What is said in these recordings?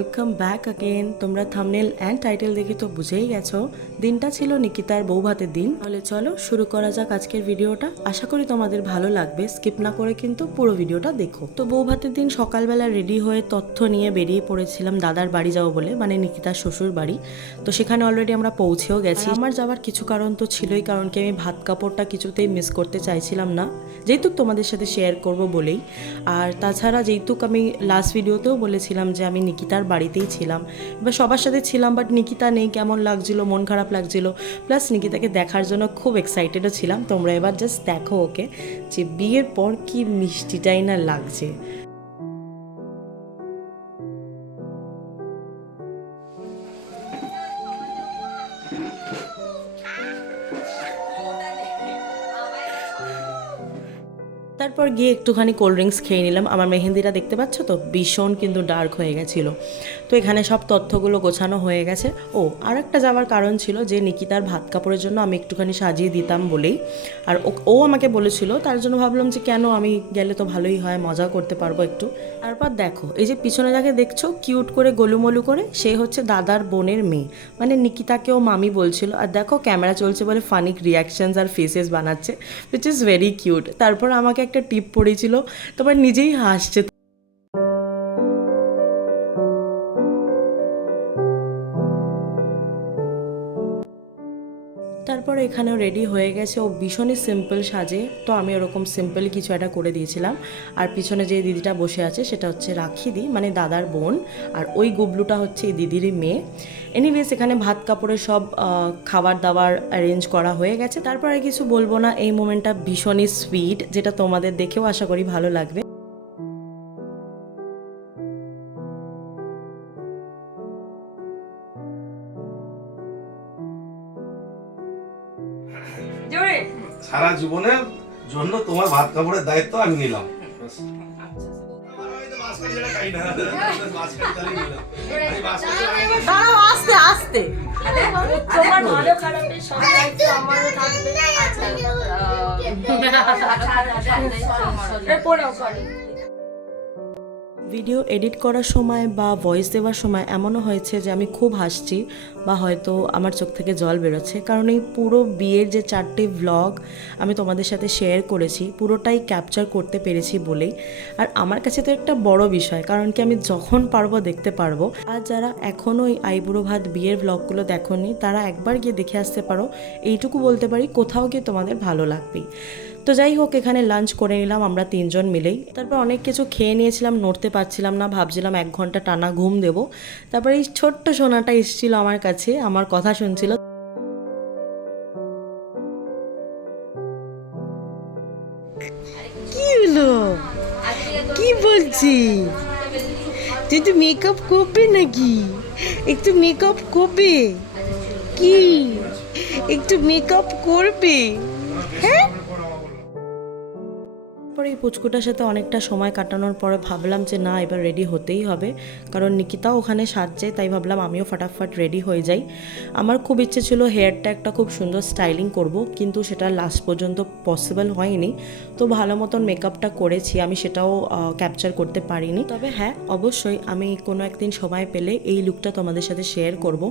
Welcome back again. তোমরা thumbnail and title দেখে তো বুঝেই গেছো দিনটা ছিল নিকিতার বউ ভাতের দিন। তাহলে চলো শুরু করা যাক আজকের ভিডিওটা। আশা করি তোমাদের ভালো লাগবে, স্কিপ না করে কিন্তু পুরো ভিডিওটা দেখো। তো বউ ভাতের দিন সকালবেলা রেডি হয়ে তথ্য নিয়ে বেরিয়ে পড়েছিলাম দাদার বাড়ি যাবো বলে, মানে নিকিতার শ্বশুর বাড়ি। তো সেখানে অলরেডি আমরা পৌঁছেও গেছি। আমার যাওয়ার কিছু কারণ তো ছিলই, কারণ কি আমি ভাত কাপড়টা কিছুতেই মিস করতে চাইছিলাম না, যেহেতু তোমাদের সাথে শেয়ার করব বলেই। আর তাছাড়া যেহেতু আমি লাস্ট ভিডিওতেও বলেছিলাম যে আমি নিকিতার বাড়িতেই ছিলাম, এবার সবার সাথে ছিলাম, বাট নিকিতা নেই, কেমন লাগছিল, মন খারাপ লাগছিল। প্লাস নিকিতাকে দেখার জন্য খুব এক্সাইটেডও ছিলাম। তোমরা এবার জাস্ট দেখো ওকে, যে বিয়ের পর কি মিষ্টিটাই না লাগছে। তারপর গিয়ে একটুখানি কোল্ড ড্রিঙ্কস খেয়ে নিলাম। আমার মেহেন্দিটা দেখতে পাচ্ছ তো, ভীষণ কিন্তু ডার্ক হয়ে গেছিলো। তো এখানে সব তথ্যগুলো গোছানো হয়ে গেছে। ও আর একটা যাওয়ার কারণ ছিল যে নিকিতার ভাত কাপড়ের জন্য আমি একটুখানি সাজিয়ে দিতাম বলেই। আর ও আমাকে বলেছিল, তার জন্য ভাবলাম যে কেন, আমি গেলে তো ভালোই হয়, মজা করতে পারবো একটু। তারপর দেখো এই যে পিছনে যাকে দেখছো কিউট করে গোলুমলু করে, সে হচ্ছে দাদার বোনের মেয়ে, মানে নিকিতাকেও মামি বলছিল। আর দেখো ক্যামেরা চলছে বলে ফানি রিয়াকশনস আর ফেসেস বানাচ্ছে, উইচ ইজ ভেরি কিউট। তারপর আমাকে একটা টিপ পড়েছিল, তোমার নিজেই হাসছে। তারপর এখানেও রেডি হয়ে গেছে, ও ভীষণই সিম্পল সাজে, তো আমি ওরকম সিম্পল কিছু একটা করে দিয়েছিলাম। আর পিছনে যে দিদিটা বসে আছে সেটা হচ্ছে রাখিদি, মানে দাদার বোন। আর ওই গুবলুটা হচ্ছে এই দিদিরই মেয়ে। এনিওয়েজ এখানে ভাত কাপড়ের সব খাবার দাবার অ্যারেঞ্জ করা হয়ে গেছে। তারপর আর কিছু বলবো না, এই মোমেন্টটা ভীষণই সুইট, যেটা তোমাদের দেখেও আশা করি ভালো লাগবে। সারা জীবনের জন্য তোমার ভাত কাপড়ের দায়িত্ব আমি নিলাম। আস্তে আস্তে তোমার ভালো খারাপের সব দায়িত্ব আমারও থাকবে। ভিডিও এডিট করার সময় বা ভয়েস দেওয়ার সময় এমনও হয়েছে যে আমি খুব হাসছি, বা হয়তো আমার চোখ থেকে জল বেরোচ্ছে, কারণ এই পুরো বিয়ের যে 4টে ভ্লগ আমি তোমাদের সাথে শেয়ার করেছি পুরোটাই ক্যাপচার করতে পেরেছি বলেই। আর আমার কাছে তো একটা বড় বিষয়, কারণ কি আমি যখন পারবো দেখতে পারবো। আর যারা এখনও এই আইবুড়ো ভাত বিয়ের ভ্লগগুলো দেখোনি, তারা একবার গিয়ে দেখে আসতে পারো। এইটুকু বলতে পারি, কোথাও গিয়ে তোমাদের ভালো লাগবেই। তো যাই হোক, এখানে লাঞ্চ করে নিলাম আমরা 3জন মিলেই। তারপর অনেক কিছু খেয়ে নিয়েছিলাম, নড়তে পারছিলাম না, ভাবছিলাম 1 ঘন্টা টানা ঘুম দেব। তারপর এই ছোট্ট সোনাটা এসেছিল আমার কাছে, আমার কথা শুনছিল। কি হলো, কি বলছি, তুই তো মেকআপ করবে নাকি? একটু মেকআপ করবে কি? একটু মেকআপ করবে? হ্যাঁ। তারপরে এই পুচকুটার সাথে অনেকটা সময় কাটানোর পরে ভাবলাম যে না, এবার রেডি হতেই হবে, কারণ নিকিতাও ওখানে সাজছে, তাই ভাবলাম আমিও ফাটাফাট রেডি হয়ে যাই। আমার খুব ইচ্ছে ছিল হেয়ারটা একটা খুব সুন্দর স্টাইলিং করব, কিন্তু সেটা লাস্ট পর্যন্ত পসিবল হয়নি। তো ভালো মতন মেকআপটা করেছি আমি, সেটাও ক্যাপচার করতে পারিনি। তবে হ্যাঁ, অবশ্যই আমি কোনো একদিন সময় পেলে এই লুকটা তোমাদের সাথে শেয়ার করব।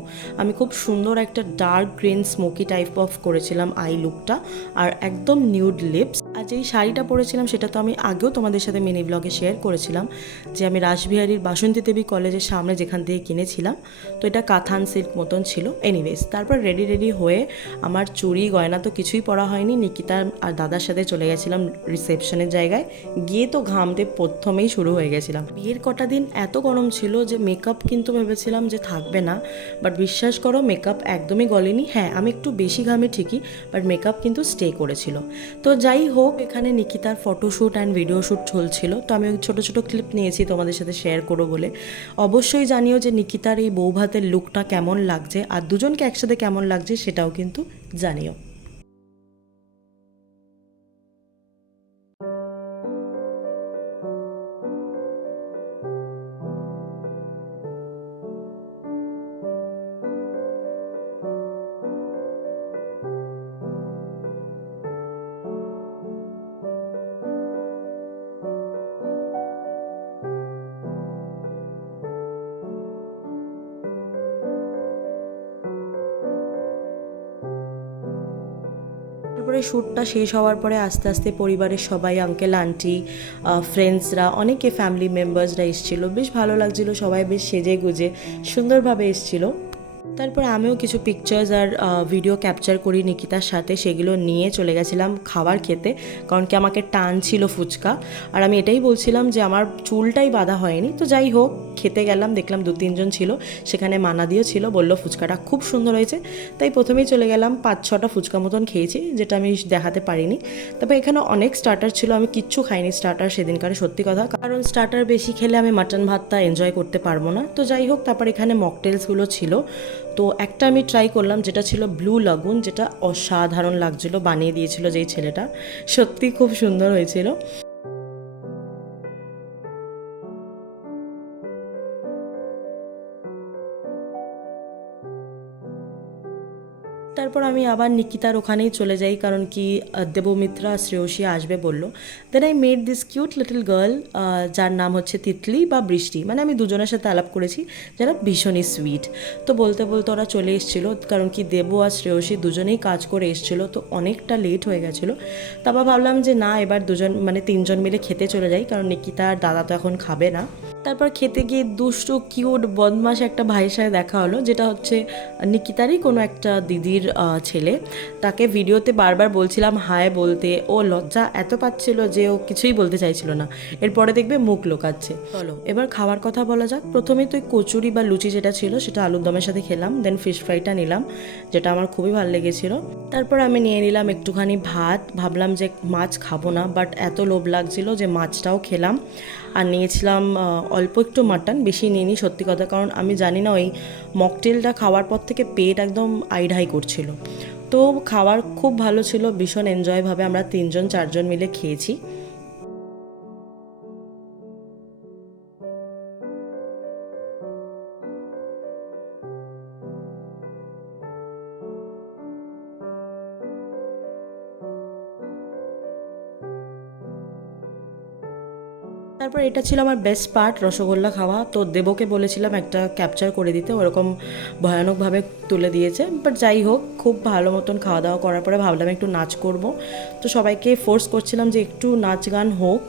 আমি খুব সুন্দর একটা dark green smoky type of করেছিলাম আই লুকটা, আর একদম নিউড লিপস। আর যেই শাড়িটা পরেছিলাম সেটা তো আমি আগেও তোমাদের সাথে মিনি ব্লগে শেয়ার করেছিলাম, যে আমি রাসবিহারীর বাসন্তী দেবী কলেজের সামনে যেখান থেকে কিনেছিলাম। তো এটা কাথান সিল্ক মতন ছিল। এনিওয়েজ তারপর রেডি হয়ে আমার চুড়ি গয়না তো কিছুই পরা হয়নি, নিকিতা আর দাদার সাথে চলে গেছিলাম রিসেপশনের জায়গায়। গিয়ে তো ঘামতে প্রথমেই শুরু হয়ে গেছিলাম। বিয়ের কটা দিন এত গরম ছিল যে মেকআপ কিন্তু ভেবেছিলাম যে থাকবে না, বাট বিশ্বাস করো মেকআপ একদমই গলেনি। হ্যাঁ, আমি একটু বেশি ঘামে ঠিকই, বাট মেকআপ কিন্তু স্টে করেছিল। তো যাই হোক, এখানে নিকিতার ফটোশ্যুট অ্যান্ড ভিডিও শ্যুট চলছিল, তো আমি ছোটো ছোটো ক্লিপ নিয়েছি তোমাদের সাথে শেয়ার করবো বলে। অবশ্যই জানিও যে নিকিতার এই বউ ভাতের লুকটা কেমন লাগছে, আর দুজনকে একসাথে কেমন লাগছে সেটাও কিন্তু জানিও। তারপরে শ্যুটটা শেষ হওয়ার পরে আস্তে আস্তে পরিবারের সবাই, আঙ্কেল আন্টি, ফ্রেন্ডসরা, অনেকে ফ্যামিলি মেম্বার্সরা এসেছিলো। বেশ ভালো লাগছিলো, সবাই বেশ সেজে গুজে সুন্দরভাবে এসেছিলো। তারপর আমিও কিছু পিকচার্স আর ভিডিও ক্যাপচার করি নিকিতার সাথে, সেগুলো নিয়ে চলে গেছিলাম খাবার খেতে, কারণ কি আমাকে টান ছিল ফুচকা। আর আমি এটাই বলছিলাম যে আমার চুলটাই বাঁধা হয়নি। তো যাই হোক, খেতে গেলাম, দেখলাম 2-3 জন ছিল, সেখানে মানাদিও ছিল, বললো ফুচকাটা খুব সুন্দর হয়েছে। তাই প্রথমেই চলে গেলাম, 5-6টা ফুচকা মতন খেয়েছি, যেটা আমি দেখাতে পারিনি। তবে এখানে অনেক স্টার্টার ছিল, আমি কিচ্ছু খাইনি স্টার্টার সেদিনকার, সত্যি কথা, কারণ স্টার্টার বেশি খেলে আমি মাটন ভাতটা এনজয় করতে পারবো না। তো যাই হোক, তারপর এখানে মকটেলসগুলো ছিল। তো একটা আমি ট্রাই করলাম, যেটা ছিল ব্লু লাগুন, যেটা অসাধারণ লাগছিল, বানিয়ে দিয়েছিল যেই ছেলেটা, সত্যি খুব সুন্দর হয়েছিল। তারপর আমি আবার নিকিতার ওখানেই চলে যাই, কারণ কি দেবমিত্রা শ্রেয়সী আসবে বললো। Then I made this cute little girl, যার নাম হচ্ছে তিতলি বা বৃষ্টি, মানে আমি দুজনের সাথে আলাপ করেছি, যারা ভীষণই সুইট। তো বলতে বলতে ওরা চলে এসেছিলো, কারণ কি দেব আর শ্রেয়সী দুজনেই কাজ করে এসেছিলো, তো অনেকটা লেট হয়ে গেছিলো। তারপর ভাবলাম যে না, এবার 3জন মিলে খেতে চলে যাই, কারণ নিকিতা আর দাদা তো এখন খাবে না। তারপর খেতে গিয়ে দুষ্টু কিউট বদমাশ একটা ভাইয়ের সাথে দেখা হলো, যেটা হচ্ছে নিকিতারই কোনো একটা দিদির ছেলে। তাকে ভিডিওতে বারবার বলছিলাম হাই বলতে, ও লজ্জা এত পাচ্ছিল যে ও কিছুই বলতে চাইছিল না। এরপরে দেখবে মুখ লোকাচ্ছে। চলো এবার খাওয়ার কথা বলা যাক। প্রথমে তো কচুরি বা লুচি যেটা ছিল, সেটা আলুর দমের সাথে খেলাম। দেন ফিশ ফ্রাইটা নিলাম, যেটা আমার খুবই ভালো লেগেছিল। তারপর আমি নিয়ে নিলাম একটুখানি ভাত, ভাবলাম যে মাছ খাবো না, বাট এত লোভ লাগছিল যে মাছটাও খেলাম। আর নিয়েছিলাম অল্প একটু মাটন, বেশি নিইনি সত্যি কথা, কারণ আমি জানি না ওই মকটেলটা খাওয়ার পর থেকে পেট একদম আইঢাই করছিল। তো খাবার খুব ভালো ছিল, ভীষণ এনজয়ভাবে আমরা 3-4জন মিলে খেয়েছি। তারপর এটা ছিল আমার বেস্ট পার্ট, রসগোল্লা খাওয়া। তো দেবকে বলেছিলাম একটা ক্যাপচার করে দিতে, ওরকম ভয়ানকভাবে তুলে দিয়েছে। বাট যাই হোক, খুব ভালো মতন খাওয়া দাওয়া করার পরে ভাবলাম একটু নাচ করব। তো সবাইকে ফোর্স করছিলাম যে একটু নাচ গান হোক,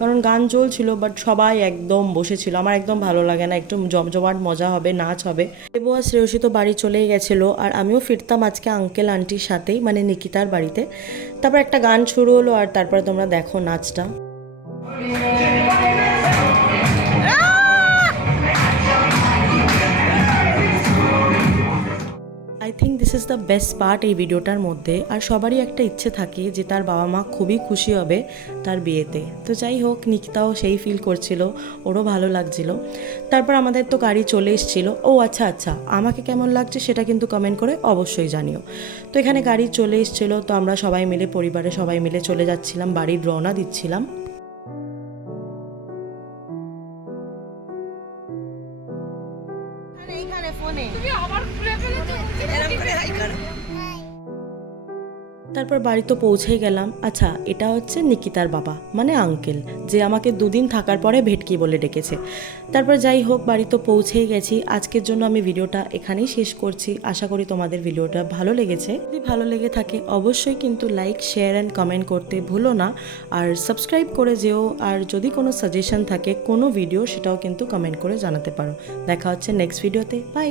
কারণ গান চলছিল, বাট সবাই একদম বসেছিল। আমার একদম ভালো লাগে না, একটু জমজমাট মজা হবে, নাচ হবে। দেব আর শ্রেয়সী তো বাড়ি চলেই গেছিলো, আর আমিও ফিরতাম আজকে আঙ্কেল আন্টির সাথেই, মানে নিকিতার বাড়িতে। তারপর একটা গান শুরু হলো, আর তারপরে তোমরা দেখো নাচটা। I think this is the best part এই ভিডিওটার মধ্যে। আর সবারই একটা ইচ্ছে থাকে যে তার বাবা মা খুবই খুশি হবে তার বিয়েতে। তো যাই হোক, নিকিতাও সেই ফিল করছিল, ওরও ভালো লাগছিল। তারপর আমাদের তো গাড়ি চলে এসেছিলো। ও আচ্ছা, আমাকে কেমন লাগছে সেটা কিন্তু কমেন্ট করে অবশ্যই জানিও। তো এখানে গাড়ি চলে এসেছিলো, তো আমরা সবাই মিলে, পরিবারের সবাই মিলে চলে যাচ্ছিলাম, বাড়ির রওনা দিচ্ছিলাম। তারপর বাড়ি তো পৌঁছেই গেলাম। আচ্ছা, এটা হচ্ছে নিকিতার বাবা, মানে আঙ্কেল, যে আমাকে 2 দিন থাকার পরে ভেটকি বলে ডেকেছে। তারপর যাই হোক, বাড়ি তো পৌঁছেই গেছি। আজকের জন্য আমি ভিডিওটা এখানেই শেষ করছি। আশা করি তোমাদের ভিডিওটা ভালো লেগেছে। যদি ভালো লেগে থাকে অবশ্যই কিন্তু লাইক, শেয়ার অ্যান্ড কমেন্ট করতে ভুলো না, আর সাবস্ক্রাইব করে যেও। আর যদি কোনো সাজেশন থাকে কোনো ভিডিও, সেটাও কিন্তু কমেন্ট করে জানাতে পারো। দেখা হচ্ছে নেক্সট ভিডিওতে। বাই।